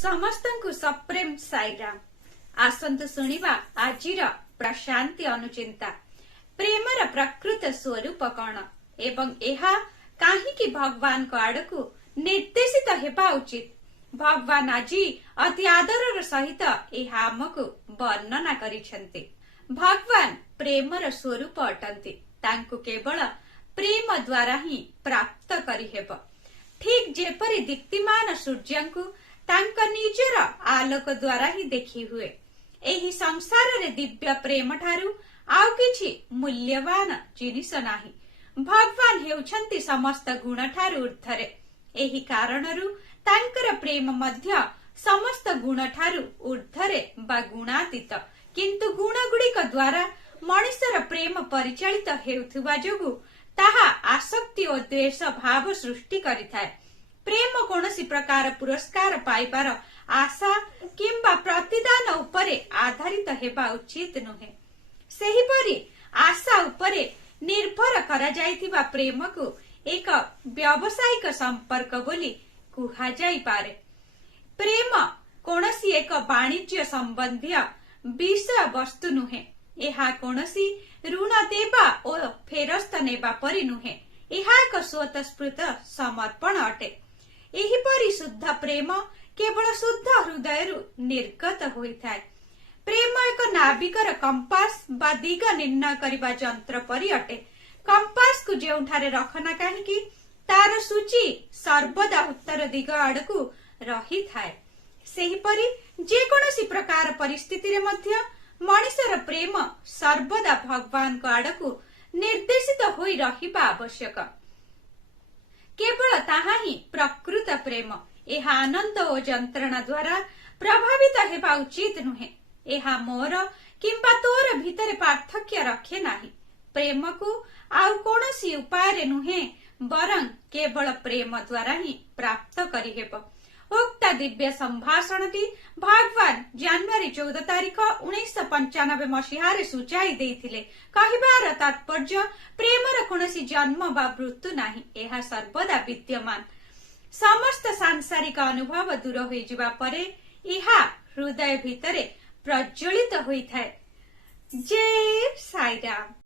ସମସ୍ତଙ୍କୁ ସପ୍ରେମ ସାଇରାମ। ଆସନ୍ତୁ ଶୁଣିବା ଆଜିର ପ୍ରଶାନ୍ତି ଅନୁଚିନ୍ତା। ପ୍ରେମର ପ୍ରକୃତ ସ୍ୱରୂପ କଣ ଏବଂ ଏହା କାହିଁକି ଭଗବାନଙ୍କ ଆଡକୁ ନିର୍ଦ୍ଦେଶିତ ହେବା ଉଚିତ? ଭଗବାନ ଆଜି ଅତି ଆଦରର ସହିତ ଏହା ଆମକୁ ବର୍ଣ୍ଣନା କରିଛନ୍ତି। ଭଗବାନ ପ୍ରେମର ସ୍ୱରୂପ ଅଟନ୍ତି। ତାଙ୍କୁ କେବଳ ପ୍ରେମ ଦ୍ୱାରା ହିଁ ପ୍ରାପ୍ତ କରିହେବ। ଠିକ୍ ଯେପରି ଦୀପ୍ତିମାନ ସୂର୍ଯ୍ୟଙ୍କୁ ତାଙ୍କ ନିଜର ଆଲୋକ ଦ୍ୱାରା ହିଁ ଦେଖି ହୁଏ। ଏହି ସଂସାରରେ ଦିବ୍ୟ ପ୍ରେମ ଠାରୁ ଆଉ କିଛି ମୂଲ୍ୟବାନ ଜିନିଷ ନାହିଁ। ଭଗବାନ ହେଉଛନ୍ତି ସମସ୍ତ ଗୁଣ ଠାରୁ ଉର୍ଦ୍ଧ୍ୱରେ। ଏହି କାରଣରୁ ତାଙ୍କର ପ୍ରେମ ମଧ୍ୟ ସମସ୍ତ ଗୁଣ ଠାରୁ ଉର୍ଦ୍ଧ୍ୱରେ ବା ଗୁଣାତୀତ। କିନ୍ତୁ ଗୁଣ ଗୁଡିକ ଦ୍ୱାରା ମଣିଷର ପ୍ରେମ ପରିଚାଳିତ ହେଉଥିବା ଯୋଗୁଁ ତାହା ଆସକ୍ତି ଓ ଦ୍ୱେଷ ଭାବ ସୃଷ୍ଟି କରିଥାଏ। ପ୍ରେମ କୌଣସି ପ୍ରକାର ପୁରସ୍କାର ପାଇବାର ଆଶା କିମ୍ବା ପ୍ରତିଦାନ ଉପରେ ଆଧାରିତ ହେବା ଉଚିତ ନୁହେଁ। ସେହିପରି ଆଶା ଉପରେ ନିର୍ଭର କରାଯାଇଥିବା ପ୍ରେମକୁ ଏକ ବ୍ୟବସାୟିକ ସମ୍ପର୍କ ବୋଲି କୁହାଯାଇପାରେ। ପ୍ରେମ କୌଣସି ଏକ ବାଣିଜ୍ୟ ସମ୍ବନ୍ଧୀୟ ବିଷୟ ବସ୍ତୁ ନୁହେଁ। ଏହା କୌଣସି ଋଣ ଦେବା ଓ ଫେରସ୍ତ ନେବା ପରି ନୁହେଁ। ଏହା ଏକ ସ୍ୱତଃସ୍ଫୂର୍ତ୍ତ ସମର୍ପଣ ଅଟେ। ଏହିପରି ଶୁଦ୍ଧ ପ୍ରେମ କେବଳ ଶୁଦ୍ଧ ହୃଦୟରୁ ନିର୍ଗତ ହୋଇଥାଏ। ପ୍ରେମ ଏକ ନାବିକର କମ୍ପାସ ବା ଦିଗ ନିର୍ଣ୍ଣୟ କରିବା ଯନ୍ତ୍ର ପରି ଅଟେ। କମ୍ପାସକୁ ଯେଉଁଠାରେ ରଖନା କାହିଁକି ତାର ସୂଚି ସର୍ବଦା ଉତ୍ତର ଦିଗ ଆଡକୁ ରହିଥାଏ। ସେହିପରି ଯେକୌଣସି ପ୍ରକାର ପରିସ୍ଥିତିରେ ମଧ୍ୟ ମଣିଷର ପ୍ରେମ ସର୍ବଦା ଭଗବାନଙ୍କ ଆଡକୁ ନିର୍ଦ୍ଦେଶିତ ହୋଇ ରହିବା ଆବଶ୍ୟକ। କେବଳ ତାହା ହିଁ ପ୍ରକୃତ ପ୍ରେମ। ଏହା ଆନନ୍ଦ ଓ ଯନ୍ତ୍ରଣା ଦ୍ୱାରା ପ୍ରଭାବିତ ହେବା ଉଚିତ ନୁହେଁ। ଏହା ମୋର କିମ୍ବା ତୋର ଭିତରେ ପାର୍ଥକ୍ୟ ରଖେ ନାହିଁ। ପ୍ରେମକୁ ଆଉ କୌଣସି ଉପାୟରେ ନୁହେଁ ବରଂ କେବଳ ପ୍ରେମ ଦ୍ୱାରା ହିଁ ପ୍ରାପ୍ତ କରିହେବ। ଉକ୍ତ ଦିବ୍ୟ ସମ୍ଭାଷଣଟି ଭଗବାନ ଜାନୁଆରୀ 14 ତାରିଖ 1995 ମସିହାରେ ସୂଚାଇ ଦେଇଥିଲେ। କହିବାର ତାତ୍ପର୍ଯ୍ୟ ପ୍ରେମର କୌଣସି ଜନ୍ମ ବା ମୃତ୍ୟୁ ନାହିଁ। ଏହା ସର୍ବଦା ବିଦ୍ୟମାନ। ସମସ୍ତ ସାଂସାରିକ ଅନୁଭବ ଦୂର ହୋଇଯିବା ପରେ ଏହା ହୃଦୟ ଭିତରେ ପ୍ରଜ୍ୱଳିତ ହୋଇଥାଏ। ଜୟ ସାଇରାମ।